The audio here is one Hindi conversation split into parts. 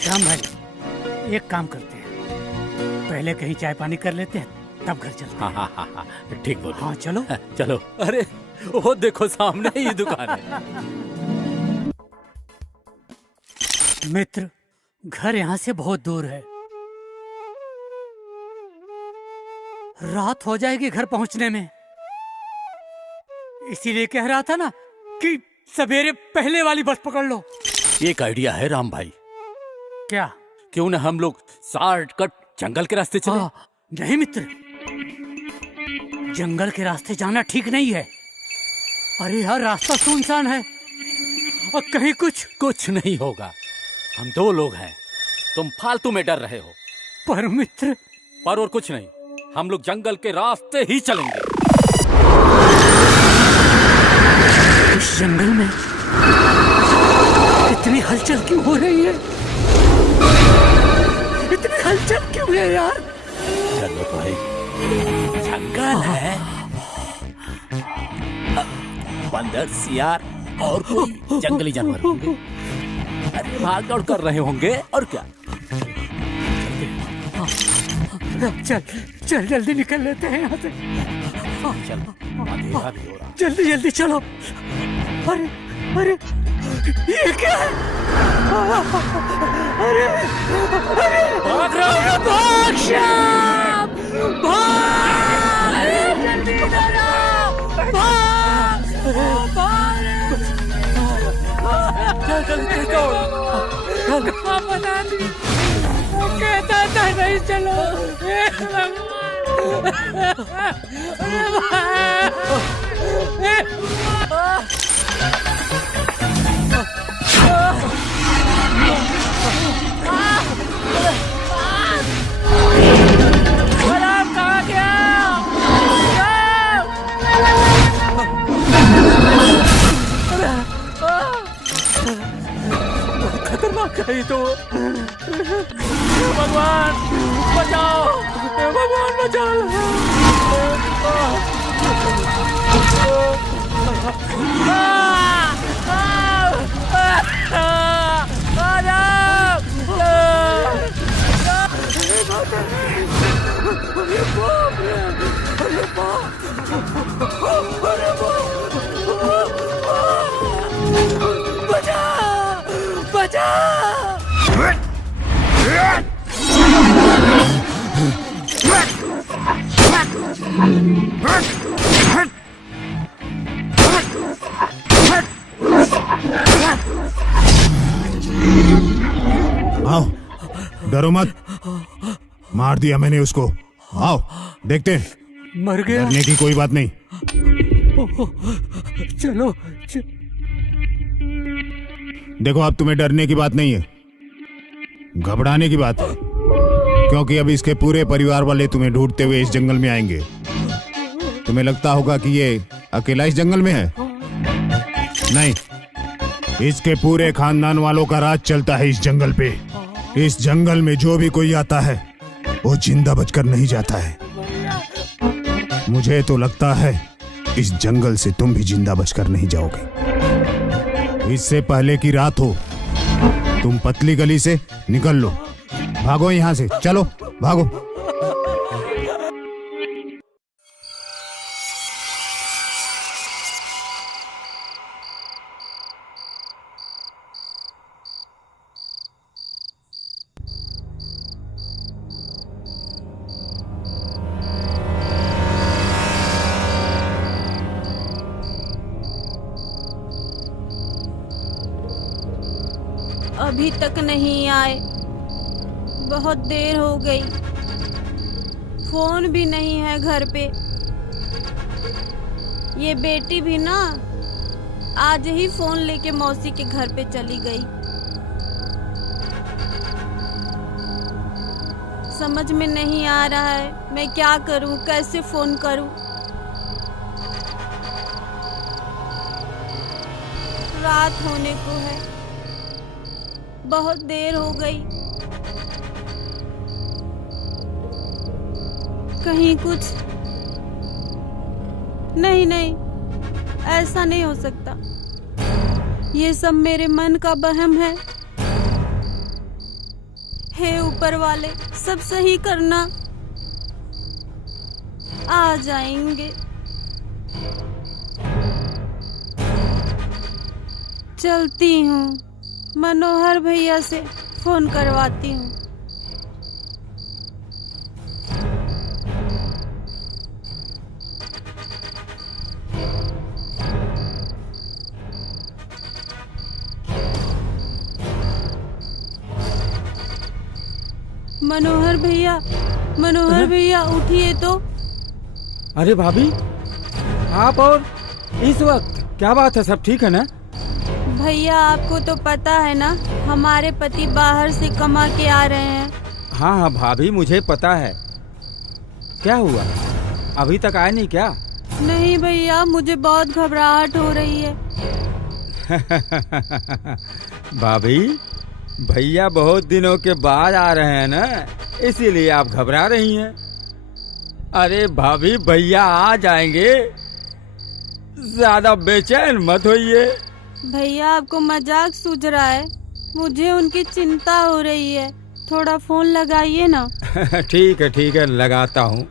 श्याम भाई, एक काम करते हैं, पहले कहीं चाय पानी कर लेते हैं, तब घर चलते हैं। हाँ, ठीक बोलो। हाँ चलो। चलो। अरे वो देखो सामने ही दुकान है। मित्र, घर यहाँ से बहुत दूर है, रात हो जाएगी घर पहुंचने में। इसीलिए कह रहा था ना कि सवेरे पहले वाली बस पकड़ लो। एक आइडिया है राम भाई। क्या? क्यों ना हम लोग शॉर्टकट जंगल के रास्ते चले? नहीं मित्र, जंगल के रास्ते जाना ठीक नहीं है। अरे यार, रास्ता सुनसान है और कहीं कुछ नहीं होगा। हम 2 लोग हैं, तुम फालतू में डर रहे हो। पर मित्र। पर और कुछ नहीं, हम लोग जंगल के रास्ते ही चलेंगे। इस जंगल में इतनी हलचल क्यों हो रही है? इतनी हलचल क्यों है यार? चलो भाई, जंगल है, बंदर, सियार और कोई जंगली जानवर होंगे। अरे भाग दौड़ कर रहे होंगे और क्या। चल जल्दी निकल लेते हैं यहाँ से। चलो, अंधेरा भी हो रहा। जल्दी जल्दी चलो। अरे ये क्या है? अरे भाग रहा हूँ। भाग श्याम, भाग, जल्दी भाग, पता नहीं कहता था नहीं चलो। कहाँ गया? खतरनाक है तो। भगवान बचाओ, भगवान बचाओ। आओ, डरो मत, मार दिया मैंने उसको। आओ देखते हैं। मर गया? डरने की कोई बात नहीं। चलो। देखो, अब तुम्हें डरने की बात नहीं है, घबराने की बात है, क्योंकि अब इसके पूरे परिवार वाले तुम्हें ढूंढते हुए इस जंगल में आएंगे। तुम्हें लगता होगा कि ये अकेला इस जंगल में है, नहीं, इसके पूरे खानदान वालों का राज चलता है इस जंगल पे। इस जंगल में जो भी कोई आता है वो जिंदा बचकर नहीं जाता है। मुझे तो लगता है इस जंगल से तुम भी जिंदा बचकर नहीं जाओगे। इससे पहले की रात हो, तुम पतली गली से निकल लो, भागो यहाँ से, चलो भागो। अभी तक नहीं आए, बहुत देर हो गई, फोन भी नहीं है घर पे। ये बेटी भी ना आज ही फोन लेके मौसी के घर पे चली गई। समझ में नहीं आ रहा है मैं क्या करूं, कैसे फोन करूं। रात होने को है, बहुत देर हो गई, कहीं कुछ नहीं, ऐसा नहीं हो सकता, ये सब मेरे मन का वहम है। हे ऊपर वाले, सब सही करना। आ जाएंगे। चलती हूँ, मनोहर भैया से फोन करवाती हूँ। मनोहर भैया उठिए तो। अरे भाभी, आप और इस वक्त, क्या बात है? सब ठीक है ना? भैया आपको तो पता है ना, हमारे पति बाहर से कमा के आ रहे हैं। हाँ हाँ भाभी, मुझे पता है। क्या हुआ, अभी तक आए नहीं क्या? नहीं भैया, मुझे बहुत घबराहट हो रही है। भाभी, भैया बहुत दिनों के बाद आ रहे हैं ना, इसीलिए आप घबरा रही हैं। अरे भाभी, भैया आ जाएंगे, ज्यादा बेचैन मत होइए। भैया आपको मजाक सूझ रहा है, मुझे उनकी चिंता हो रही है। थोड़ा फोन लगाइए ना। ठीक है, लगाता हूँ।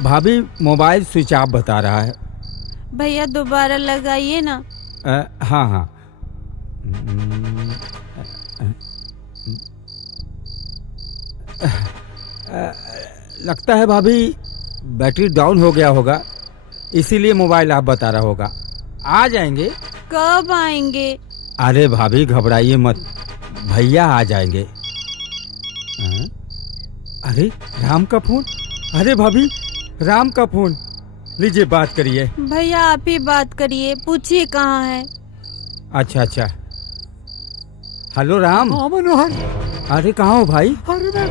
भाभी, मोबाइल स्विच ऑफ बता रहा है। भैया दोबारा लगाइए ना। हाँ। लगता है भाभी बैटरी डाउन हो गया होगा, इसीलिए मोबाइल ऑफ बता रहा होगा। आ जाएंगे। कब आएंगे? अरे भाभी घबराइए मत, भैया आ जाएंगे। अरे राम का फोन। अरे भाभी, राम का फोन, लीजिए बात करिए। भैया आप ही बात करिए, पूछिए कहाँ है। अच्छा। हेलो राम। हाँ मनोहर। अरे कहाँ हो भाई? अरे मैं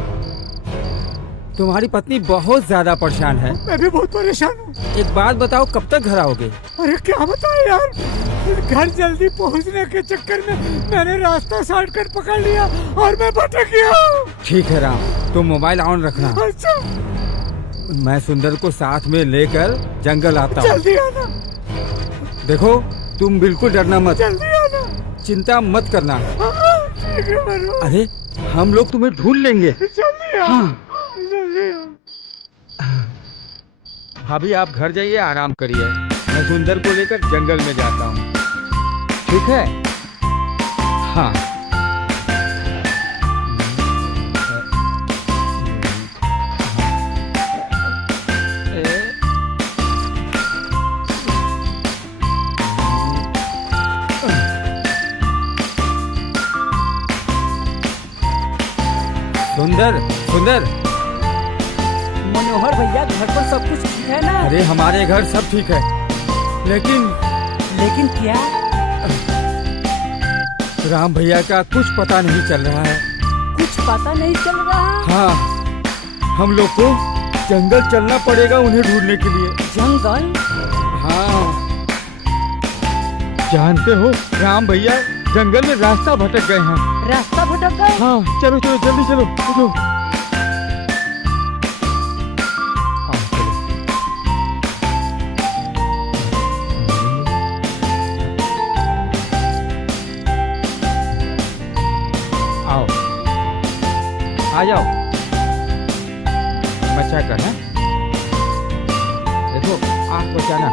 तुम्हारी पत्नी बहुत ज्यादा परेशान है। मैं भी बहुत परेशान हूँ। एक बात बताओ, कब तक घर आओगे? अरे क्या बताएं यार, घर जल्दी पहुँचने के चक्कर में मैंने रास्ता शॉर्टकट पकड़ लिया और मैं भटक गया। ठीक है राम, तुम मोबाइल ऑन रखना। अच्छा। मैं सुंदर को साथ में लेकर जंगल आता हूँ। जल्दी आना। देखो, तुम बिल्कुल डरना मत। जल्दी आना। चिंता मत करना। ठीक है मनोहर। अरे हम लोग तुम्हें ढूंढ लेंगे। जल्दी आ। हाँ। जल्दी आ। भाभी आप घर जाइए, आराम करिए। मैं सुंदर को लेकर जंगल में जाता हूँ। ठीक है? हाँ। सुंदर। मनोहर भैया, घर पर सब कुछ ठीक है ना? अरे हमारे घर सब ठीक है, लेकिन क्या? राम भैया का कुछ पता नहीं चल रहा है। कुछ पता नहीं चल रहा? हाँ, हम लोग को जंगल चलना पड़ेगा उन्हें ढूंढने के लिए। जंगल? हाँ, जानते हो राम भैया जंगल में रास्ता भटक गए हैं। रास्ता भटक गए? हाँ, चलो जल्दी चलो। आओ, आ जाओ। बचा कर है, देखो आँख बचाना।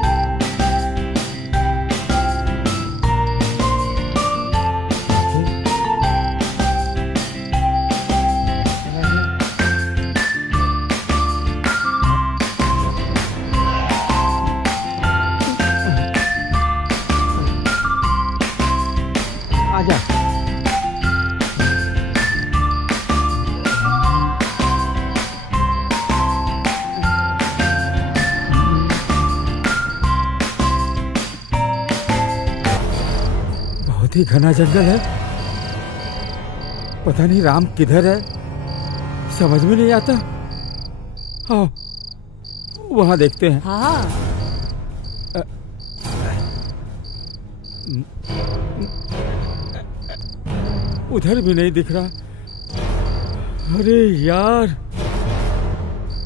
आजा। बहुत ही घना जंगल है, पता नहीं राम किधर है, समझ में नहीं आता। हाँ, वहां देखते हैं। हाँ। उधर भी नहीं दिख रहा। अरे यार,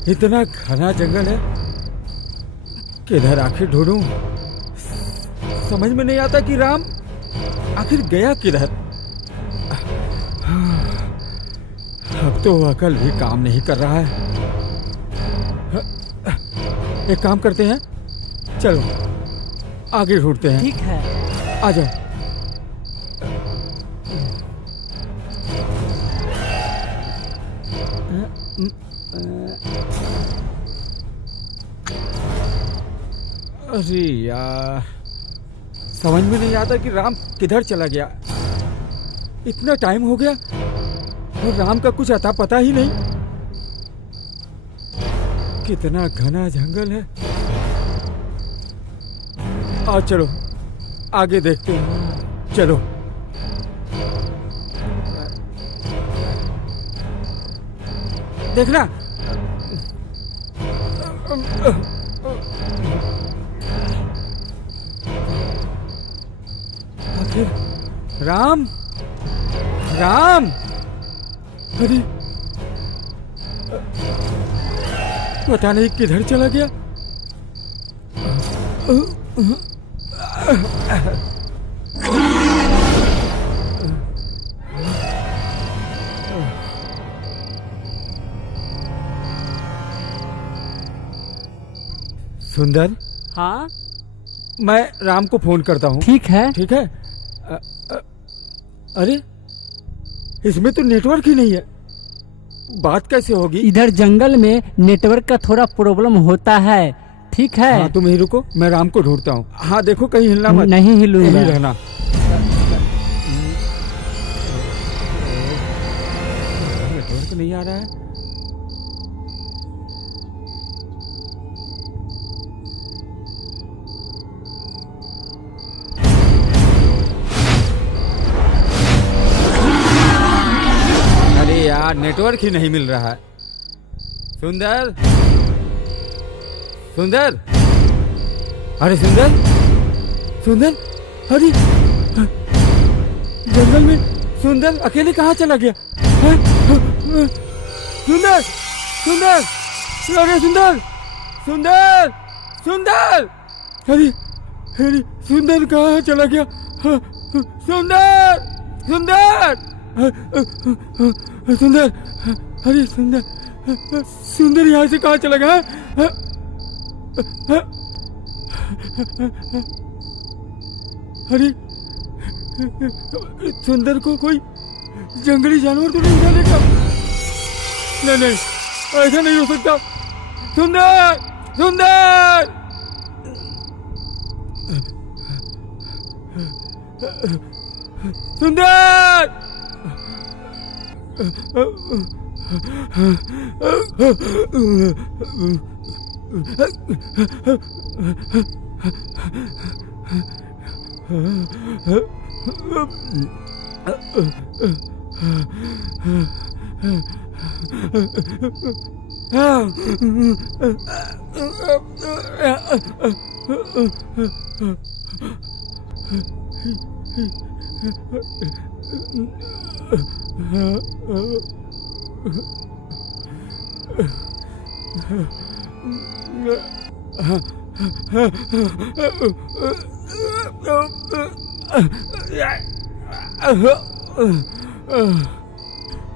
इतना घना जंगल है, किधर आखिर ढूंढूं? समझ में नहीं आता कि राम आखिर गया किधर। अब तो अकल भी काम नहीं कर रहा है। एक काम करते हैं, चलो आगे ढूंढते हैं। ठीक है। आ जाओ। अरे यार, समझ में नहीं आता कि राम किधर चला गया। इतना टाइम हो गया और राम का कुछ अता पता ही नहीं। कितना घना जंगल है। आओ चलो आगे देखते हैं। चलो। देखना। आखिर राम राम, अरे पता नहीं किधर चला गया। सुंदर, हाँ मैं राम को फोन करता हूँ। ठीक है। ठीक है। अरे इसमें तो नेटवर्क ही नहीं है, बात कैसे होगी? इधर जंगल में नेटवर्क का थोड़ा प्रॉब्लम होता है। ठीक है। हाँ, तुम यहीं रुको, मैं राम को ढूंढता हूँ। हाँ देखो कहीं हिलना मत। नहीं हिलूंगा। यहीं रहना। नेटवर्क नहीं आ रहा है। यार नेटवर्क ही नहीं मिल रहा है। सुंदर, सुंदर, अरे सुंदर, सुंदर, अरे जंगल में सुंदर अकेले कहाँ चला गया? सुंदर, सुंदर, अरे सुंदर, सुंदर, सुंदर, अरे अरे सुंदर कहाँ चला गया? सुंदर, सुंदर, सुंदर, अरे सुंदर, सुंदर यहाँ से कहाँ चला गया? अरे सुंदर को कोई जंगली जानवर तो नहीं डालेगा? नहीं नहीं, ऐसा नहीं हो सकता। सुंदर, सुंदर, सुंदर,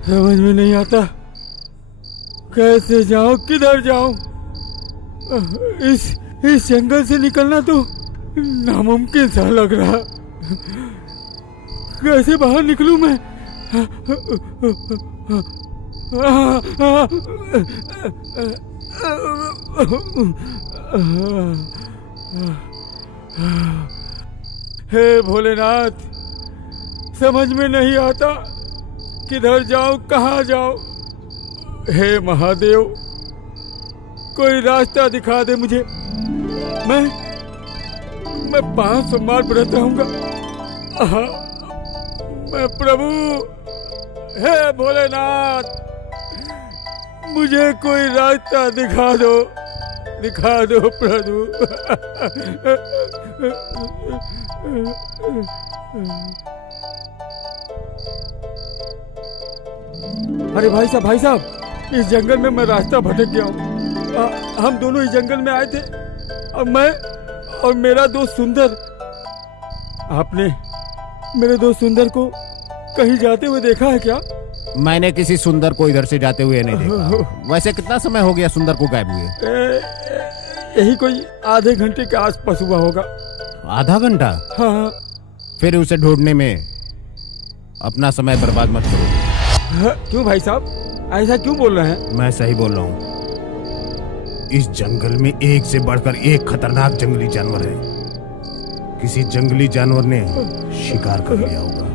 समझ में नहीं आता कैसे जाऊं, किधर जाऊं। इस जंगल से निकलना तो नामुमकिन सा लग रहा। कैसे बाहर निकलूं मैं? हे भोलेनाथ, समझ में नहीं आता किधर जाऊं, कहाँ जाऊं। हे महादेव, कोई रास्ता दिखा दे मुझे। मैं 5 सोमवार व्रत रहूंगा। मैं प्रभु, हे भोलेनाथ, मुझे कोई रास्ता दिखा दो, दिखा दो प्रभु। अरे भाई साहब, इस जंगल में मैं रास्ता भटक गया हूँ। हम दोनों इस जंगल में आए थे, और मैं और मेरा दोस्त सुंदर, आपने मेरे दोस्त सुंदर को कहीं जाते हुए देखा है क्या? मैंने किसी सुंदर को इधर से जाते हुए नहीं देखा। वैसे कितना समय हो गया सुंदर को गायब हुए? यही कोई आधे घंटे के आसपास हुआ होगा। आधा घंटा? हाँ। फिर उसे ढूंढने में अपना समय बर्बाद मत करो। क्यों भाई साहब, ऐसा क्यों बोल रहे हैं? मैं सही बोल रहा हूँ। इस जंगल में एक से बढ़कर एक खतरनाक जंगली जानवर है। किसी जंगली जानवर ने शिकार कर लिया होगा।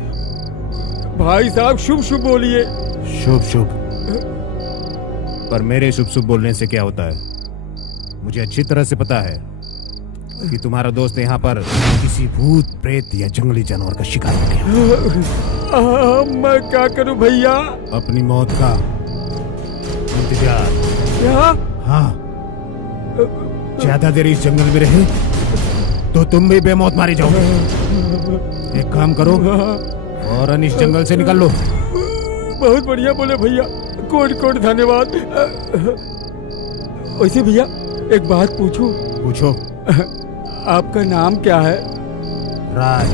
भाई साहब शुभ शुभ बोलिए। शुभ शुभ? पर मेरे शुभ शुभ बोलने से क्या होता है? मुझे अच्छी तरह से पता है कि तुम्हारा दोस्त यहाँ पर किसी भूत प्रेत या जंगली जानवर का शिकार हो गया। मैं क्या करूं भैया? अपनी मौत का इंतजार। क्या? हाँ, ज्यादा देर इस जंगल में रहे तो तुम भी बेमौत मारे जाओगे। एक काम करो, फौरन इस जंगल से निकल लो। बहुत बढ़िया बोले भैया, कोट कोट धन्यवाद। वैसे भैया एक बात पूछूं? पूछो। आपका नाम क्या है? राज।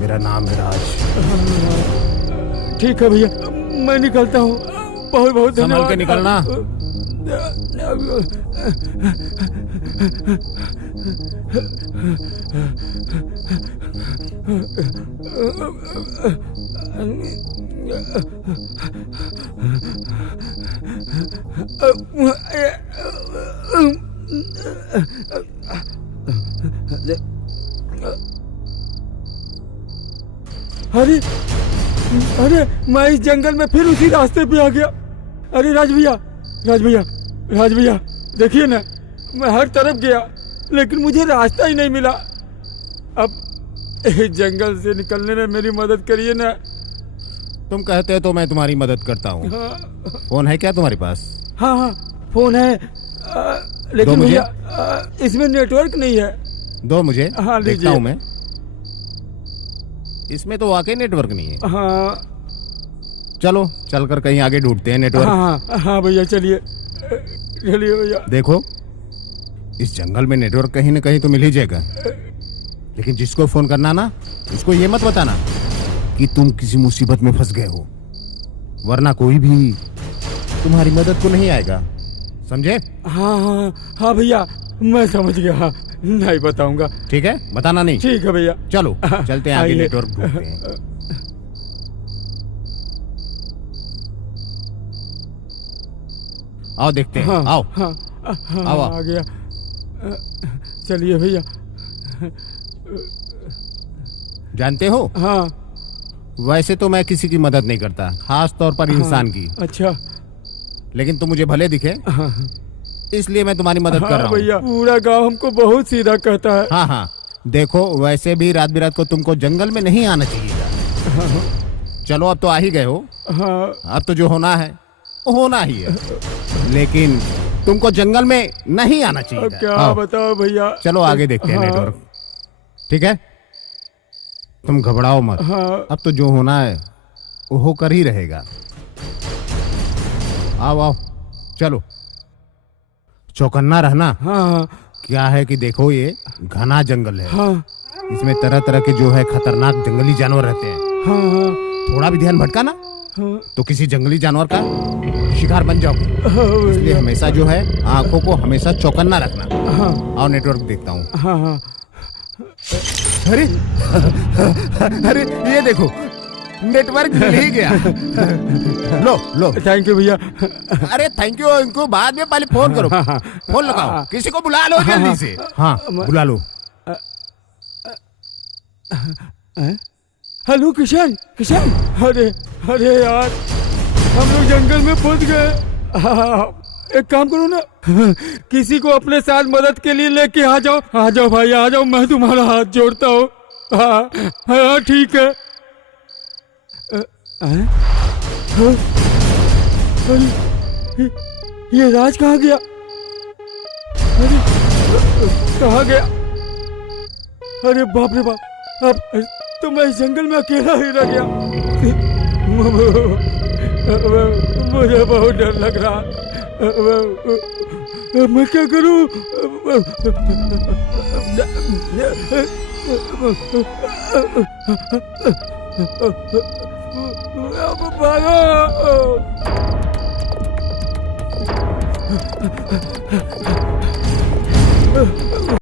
मेरा नाम है राज। ठीक है भैया, मैं निकलता हूँ। बहुत बहुत धन्यवाद। संभल के निकलना। अरे अरे, मैं इस जंगल में फिर उसी रास्ते पे आ गया। अरे राज भैया, राज भैया, राज भैया, देखिए ना, मैं हर तरफ गया लेकिन मुझे रास्ता ही नहीं मिला। अब इस जंगल से निकलने में मेरी मदद करिए ना। तुम कहते हो तो मैं तुम्हारी मदद करता हूँ। हाँ। फोन है क्या तुम्हारे पास? हाँ हाँ फोन है, लेकिन मुझे? भैया इसमें नेटवर्क नहीं है। दो मुझे। हाँ, लीजिए। देखता हूँ मैं। इसमें तो वाकई नेटवर्क नहीं है। हाँ चलो चलकर कहीं आगे ढूंढते हैं नेटवर्क। हाँ हाँ भैया, चलिए चलिए भैया। देखो, इस जंगल में नेटवर्क कहीं न कहीं तो मिल ही जाएगा, लेकिन जिसको फोन करना ना, उसको ये मत बताना कि तुम किसी मुसीबत में फंस गए हो, वरना कोई भी तुम्हारी मदद को नहीं आएगा। समझे? हाँ हाँ हाँ भैया, मैं समझ गया। नहीं बताऊंगा। ठीक है, बताना नहीं। ठीक है भैया। चलो चलते हैं आगे, आइए। नेटवर्क ढूंढते हैं। आओ देखते हैं। हाँ, आओ। हाँ, हाँ, आओ। आ गया। चलिए भैया। जानते हो, हाँ वैसे तो मैं किसी की मदद नहीं करता, खास तौर पर इंसान की। अच्छा। लेकिन तुम मुझे भले दिखे, हाँ इसलिए मैं तुम्हारी मदद कर रहा हूँ। भैया, पूरा गांव हमको बहुत सीधा कहता है। हाँ हाँ, देखो, वैसे भी रात बिरात को तुमको जंगल में नहीं आना चाहिए। चलो अब तो आ ही गए हो। हाँ अब तो जो होना है वो होना ही है, लेकिन तुमको जंगल में नहीं आना चाहिए अब था। क्या आओ, बताओ भैया। चलो आगे देखते हैं हाँ। नेटवर्क। ठीक है, तुम घबराओ मत। हाँ अब तो जो होना है वो होकर ही रहेगा। आओ आओ, चलो, चौकन्ना रहना। हाँ क्या है कि देखो, ये घना जंगल है। हाँ इसमें तरह तरह के जो है खतरनाक जंगली जानवर रहते हैं। हाँ हाँ थोड़ा भी ध्यान भटका ना हाँ तो किसी जंगली जानवर का शिकार बन जाओगे। हाँ इसलिए हमेशा जो है आंखों को हमेशा चौकन्ना रखना। हाँ आओ नेटवर्क देखता हूँ। हाँ हाँ। अरे अरे, ये देखो, नेटवर्क मिल ही गया। लो लो। थैंक यू भैया। अरे थैंक यू इनको बाद में, पहले फोन करो। फोन लगाओ, किसी को बुला लो जल्दी से। हाँ बुला लो। हेलो किशन, किशन। अरे अरे यार, हम लोग जंगल में फंस गए। हाँ, एक काम करो ना, किसी को अपने साथ मदद के लिए लेके आ जाओ। आ जाओ भाई, आ जाओ, मैं तुम्हारा हाथ जोड़ता हूँ। हाँ हाँ ठीक है। अरे, ये राज कहाँ गया? अरे कहाँ गया? अरे बाप रे बाप, अब तो मैं इस जंगल में अकेला ही रह गया। मुझे बहुत डर लग रहा। मैं क्या करूं? भागो!